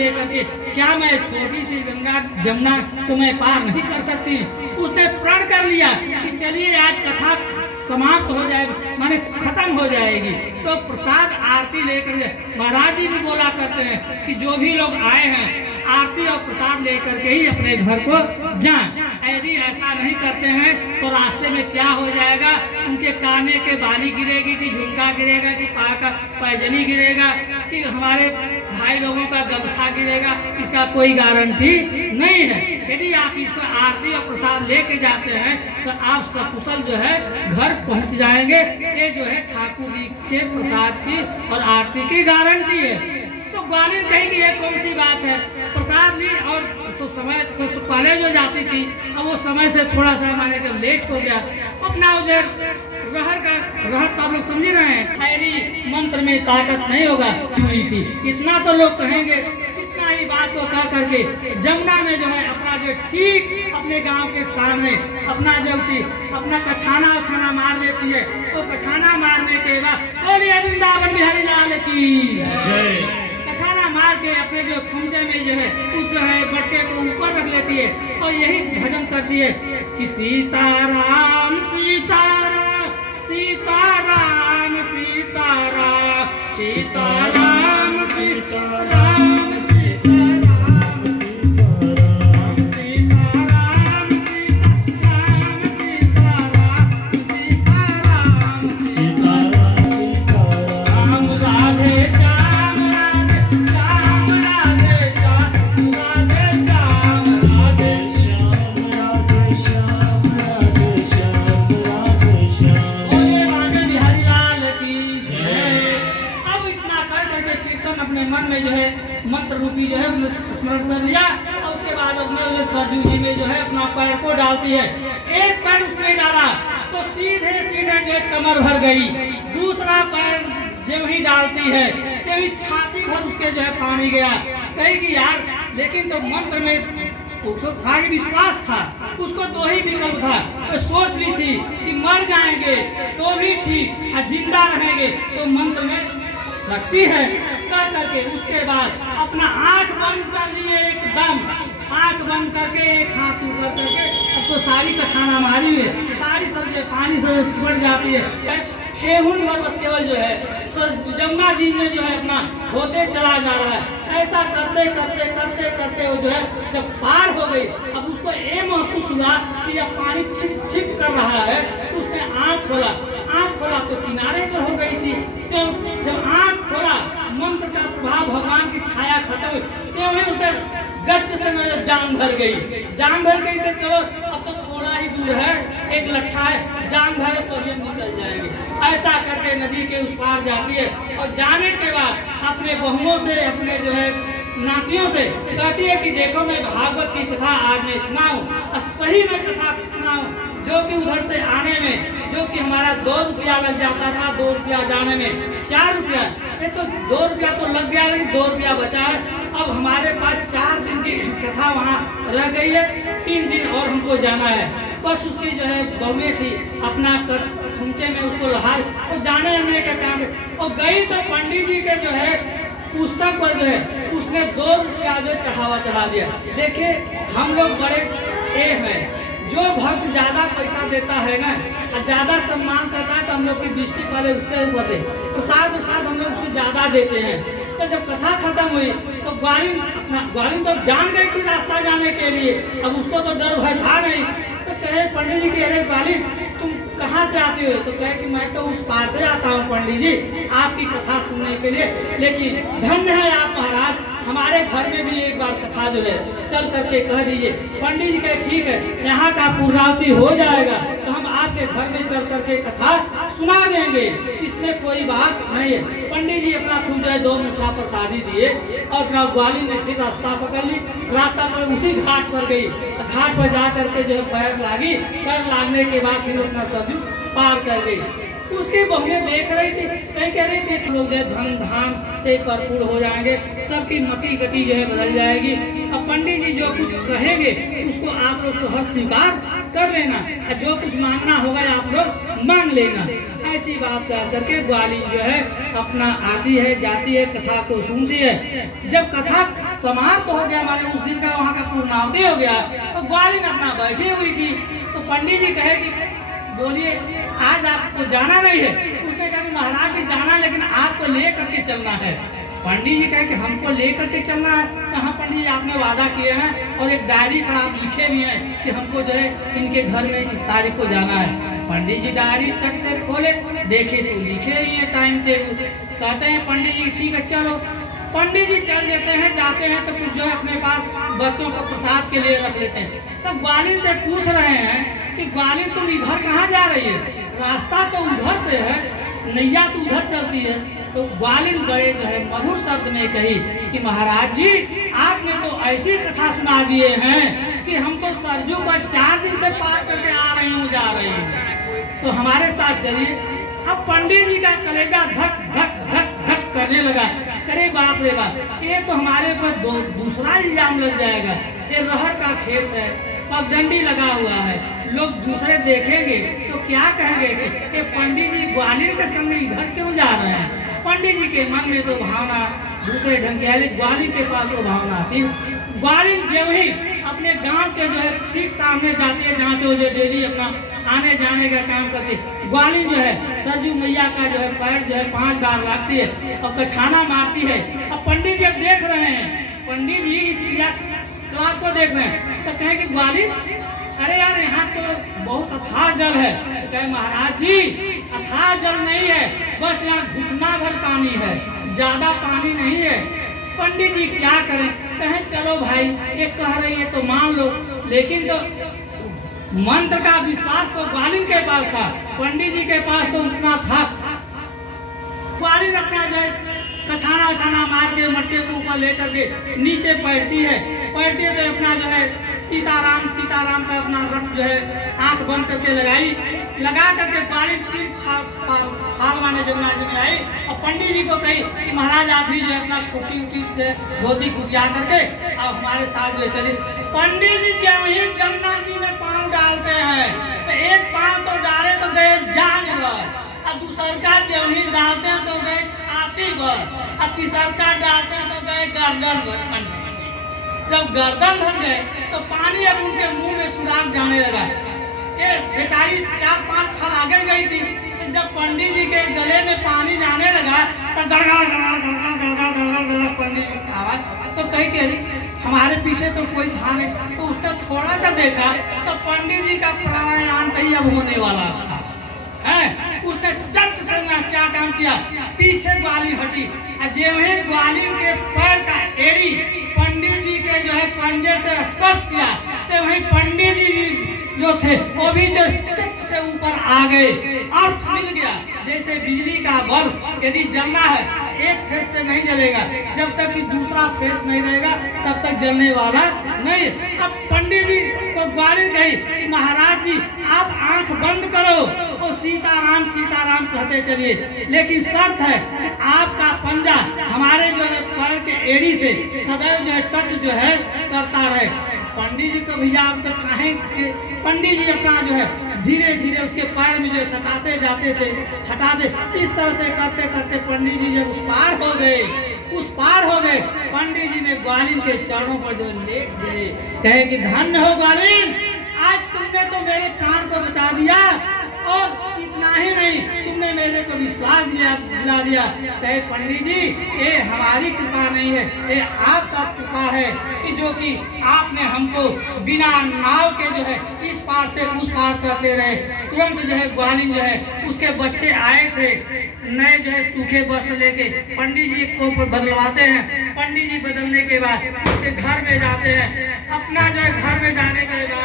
लेकर के, क्या मैं छोटी सी गंगा जमुना तो मैं पार नहीं कर सकती। उसने प्रण कर लिया कि चलिए आज कथा समाप्त हो जाएगी, माने खत्म हो जाएगी। तो प्रसाद आरती लेकर महाराज जी भी बोला करते हैं कि जो भी लोग आए हैं आरती और प्रसाद लेकर के ही अपने घर को जाएं। यदि ऐसा नहीं करते हैं तो रास्ते में क्या हो जाएगा, उनके काने के बाली गिरेगी कि झुमका गिरेगा कि पार का पैजनी गिरेगा कि हमारे भाई लोगों का गमछा गिरेगा, इसका कोई गारंटी नहीं है। यदि आप इसको आरती और प्रसाद लेके जाते हैं तो आप सकुशल जो है घर पहुंच जाएंगे। ये जो है ठाकुर जी के प्रसाद की और आरती की गारंटी है। तो ग्वालियर कहेगी ये कौन सी बात है, प्रसाद ली और तो समय तो पहले जो जाती थी, अब वो समय से थोड़ा सा माने जब लेट हो गया अपना उधर रहर तो आप लोग समझ रहे हैं, खैरी मंत्र में ताकत नहीं होगा हुई थी। इतना तो लोग कहेंगे, इतना ही बात को कह करके जमुना में जो है अपना जो ठीक अपने गांव के सामने अपना जो थी अपना कछाना उछाना मार लेती है। तो कछाना मारने के बाद बोलिए वृंदावन बिहारी लाल की जय। कछाना मार के अपने जो खुमचे में जो है उस जो है बटके को ऊपर रख लेती है और यही भजन करती है कि सीताराम सीताराम सीताराम सीताराम सीताराम सीताराम सीताराम सीताराम सीताराम सीताराम सीताराम राधे श्याम राधे श्याम राधे श्याम राधे श्याम राधे श्याम राधे श्याम राधे श्याम राधे श्याम। बोले बाजे बिहारी लाल की जय। अब इतना कर करके कीर्तन अपने मन में जो है मंत्र रूपी जो है स्मरण कर लिया और उसके बाद अपने जो सरजू जी में जो है अपना पैर को डालती है। एक पैर उसने डाला तो सीधे सीधे जो है कमर भर गई, दूसरा पैर जब ही डालती है तभी छाती भर उसके जो है पानी गया। कहेगी यार, लेकिन तो मंत्र में उसको था कि विश्वास था, उसको दो ही विकल्प था। तो सोच ली थी कि मर जाएंगे तो भी ठीक और जिंदा रहेंगे तो मंत्र में शक्ति है। कह करके उसके बाद अपना आंख बंद कर लिए, एकदम आंख बंद करके एक हाथ ऊपर करके अब तो साड़ी का छाना मारी हुई, साड़ी सब जो पानी से चिपट जाती है। ठेहुन भर बस केवल जो है जमुना जी में जो है अपना होते चला जा रहा है। ऐसा करते करते करते करते वो जो है जब पार हो गई, अब उसको ये महसूस हुआ कि जब पानी छिप छिप कर रहा है तो उसने आँख खोला। आँख खोला तो किनारे पर हो गई थी। तो जब आँख खोला मंत्र का प्रभाव भगवान की छाया खत्म हुई, तो वही उसने गज से मेरे जान भर गई। जान भर गई तो चलो अब तो थोड़ा ही दूर है, एक लट्ठा है, जान भरे तो भी निकल जाएंगे। ऐसा करके नदी के उस पार जाती है और जाने के बाद अपने बहुओं से अपने जो है नातियों से कहती है कि देखो मैं भागवत की कथा आज मैं सुनाऊं और सही में कथा सुनाऊं, जो कि उधर से आने में जो कि हमारा 2 रुपया लग जाता था, 2 रुपया जाने में 4 रुपया, ये तो 2 रुपया तो लग गया लेकिन 2 रुपया बचा है। अब हमारे पास 4 दिन की कथा वहाँ रह गई है, 3 दिन और हमको जाना है। बस उसकी जो है बहुएं थी अपना खुमचे में उसको लहाल वो जाने आने का काम और गई तो पंडित जी के जो है पुस्तक पर जो है उसने 2 रुपया जो चढ़ावा चढ़ा दिया। देखिए हम लोग बड़े हैं, जो भक्त ज्यादा पैसा देता है ना और ज्यादा सम्मान करता है तो हम लोग की दृष्टि वाले उसके ऊपर है तो साथ हम लोग उसको ज्यादा देते हैं। तो जब कथा खत्म हुई तो ग्वालिन तो जान गई थी रास्ता जाने के लिए, अब उसको तो डर भय था नहीं। तो कहे पंडित जी की अरे ग्वालिन तुम कहाँ से आते हो? तो कहे कि मैं तो उस पार से आता हूँ पंडित जी आपकी कथा सुनने के लिए, लेकिन धन्य है आप महाराज, हमारे घर में भी एक बार कथा जो है चल करके कह दीजिए। पंडित जी कहे ठीक है, यहाँ का पूर्णावती हो जाएगा तो हम आपके घर में चल करके कथा सुना देंगे, इसमें कोई बात नहीं है। पंडित जी अपना खुद जो है 2 मुट्ठा प्रसादी दिए और अपना ग्वालिन ने फिर रास्ता पकड़ ली। रास्ता पर उसी घाट पर गई, घाट पर जा करके जो है पैर लागी, पैर लागने के बाद फिर अपना सब पार कर गई। उसकी बहुएं देख रही थी, कहीं कह रही थी लोग जो धन धाम से भरपूर हो जाएंगे, सबकी मति गति जो है बदल जाएगी। अब पंडित जी जो कुछ कहेंगे उसको आप लोग सहर्ष स्वीकार कर लेना और जो कुछ मांगना होगा आप लोग मांग लेना। ऐसी बात कह करके ग्वालिन जो है अपना आती है, जाती है, कथा को सुनती है। जब कथा समाप्त हो गया, माने उस दिन का वहाँ का पूर्णावधि हो गया, तो ग्वालिन अपना बैठी हुई थी। तो पंडित जी कहे कि बोलिए आज आपको जाना नहीं है। उसने कहा कि महाराज जी जाना, लेकिन आपको ले करके चलना है। पंडित जी कहे कि हमको ले करके चलना है। कहाँ पंडित जी, आपने वादा किए हैं और एक डायरी पर आप लिखे भी हैं कि हमको जो है इनके घर में इस तारीख को जाना है। पंडित जी डायरी चट से खोले, देखे तो लिखे ही है टाइम टेबल। कहते हैं पंडित जी ठीक है चलो। पंडित जी चल देते हैं, जाते हैं तो कुछ जो है अपने पास बच्चों का प्रसाद के लिए रख लेते हैं। तो ग्वालिन से पूछ रहे हैं कि ग्वालिन तुम इधर कहाँ जा रही है, रास्ता तो उधर से है, नैया तो उधर चलती है। तो ग्वालिन बड़े जो है मधुर शब्द में कही कि महाराज जी आपने तो ऐसी कथा सुना दिए हैं कि हम तो सरजू को 4 दिन से पार करके आ रही हूँ, जा रही हूँ, तो हमारे साथ चलिए। अब पंडित जी का कलेजा धक धक धक धक करने लगा। करे बाप रे बाप, ये तो हमारे पर दूसरा इल्जाम लग जाएगा। ये रहर का खेत है, पगडंडी लगा हुआ है, लोग दूसरे देखेंगे तो क्या कहेंगे कि ये पंडित जी ग्वालिन के संग इधर क्यों जा रहे हैं। पंडित जी के मन में तो भावना दूसरे ढंग की है, ग्वालिन के पास तो भावना थी। ग्वालिन जब ही अपने गांव के जो है ठीक सामने जाती है, जहाँ से वो जो डेली अपना आने जाने का काम करती है, ग्वालिन जो है सरजू मैया का जो है पैर जो है 5 बार लागती है और कछाना मारती है। अब पंडित जी अब देख रहे हैं, पंडित जी इस क्रियाकलाप को देख रहे हैं, तो कहें कि ग्वालिन अरे यार यहाँ तो बहुत अथाह जल है। तो कहे महाराज जी अथाह जल नहीं है, बस यहाँ घुटना भर पानी है, ज्यादा पानी नहीं है। पंडित जी क्या करें, कहें चलो भाई ये कह रही है तो मान लो, लेकिन तो मंत्र का विश्वास तो ग्वालिन के पास था, पंडित जी के पास तो उतना था। ग्वालिन अपना जो है कछाना वछाना मार के मटके को ऊपर लेकर के नीचे बैठती है तो अपना जो है सीताराम सीताराम का अपना रट जो है आंख बंद करके लगा करके ग्वालिन 3 फाल माने जमुना जी में आई और पंडित जी को कही कि महाराज आप भी जो है अपना खूटी उठी धोती खुटिया करके आप हमारे साथ जो चलिए। पंडित जी जब ही जमुना जी में पाँव डालते हैं तो एक पाँव तो डाले तो गए जान भर, और दूसरका जब ही डालते हैं तो गए छाती भर, और तीसरका डालते हैं तो गए गर्दन भर। पंडित जब गर्दन भर गए तो पानी अब उनके मुंह में सुराग जाने लगा। ये बेचारी 4-5 फल आगे गई थी, तो जब पंडित जी के गले में पानी जाने लगा तो गड़गड़ पंडित जी की आवाज, तो कही कह रही हमारे पीछे तो कोई था नहीं। तो उसने थोड़ा सा देखा तो पंडित जी का प्राणायाम तही अब होने वाला था है। उसने चट से क्या काम किया, पीछे ग्वालिन हटी, और ग्वालिन के पैर का एड़ी पंडित जी के जो है पंजे से स्पर्श किया, तो वही पंडित जी जो थे वो भी जो चट से ऊपर आ गए। अर्थ मिल गया, जैसे बिजली का बल्ब यदि जलना है एक फेस से नहीं जलेगा, जब तक कि दूसरा फेस नहीं रहेगा तब तक जलने वाला नहीं। अब पंडित जी को ग्वालिन कही कि महाराज जी आप आंख बंद करो और सीताराम सीताराम कहते चलिए, लेकिन शर्त है कि आपका पंजा हमारे जो है पैर के एड़ी से सदैव जो है टच जो है करता रहे। पंडित जी को भैया आप तो कहें कि पंडित जी अपना जो है धीरे धीरे उसके पैर में जो सटाते जाते थे, हटाते, इस तरह से करते करते पंडित जी जब उस पार हो गए, पंडित जी ने ग्वालिन के चरणों पर जो लेट गए, कहे कि धन्य हो ग्वालिन, आज तुमने तो मेरे प्राण को बचा दिया, और इतना ही नहीं तुमने मेरे को विश्वास दिला दिया। कहे पंडित जी ये हमारी कृपा नहीं है, ये आपका कृपा है कि जो कि आपने हमको बिना नाव के जो है इस पार से उस पार करते रहे। तुरंत जो है ग्वालिन जो है उसके बच्चे आए थे नए जो है सूखे वस्त्र लेके, पंडित जी को बदलवाते हैं। पंडित जी बदलने के बाद उसके घर में जाते हैं, अपना जो है घर में जाने के बाद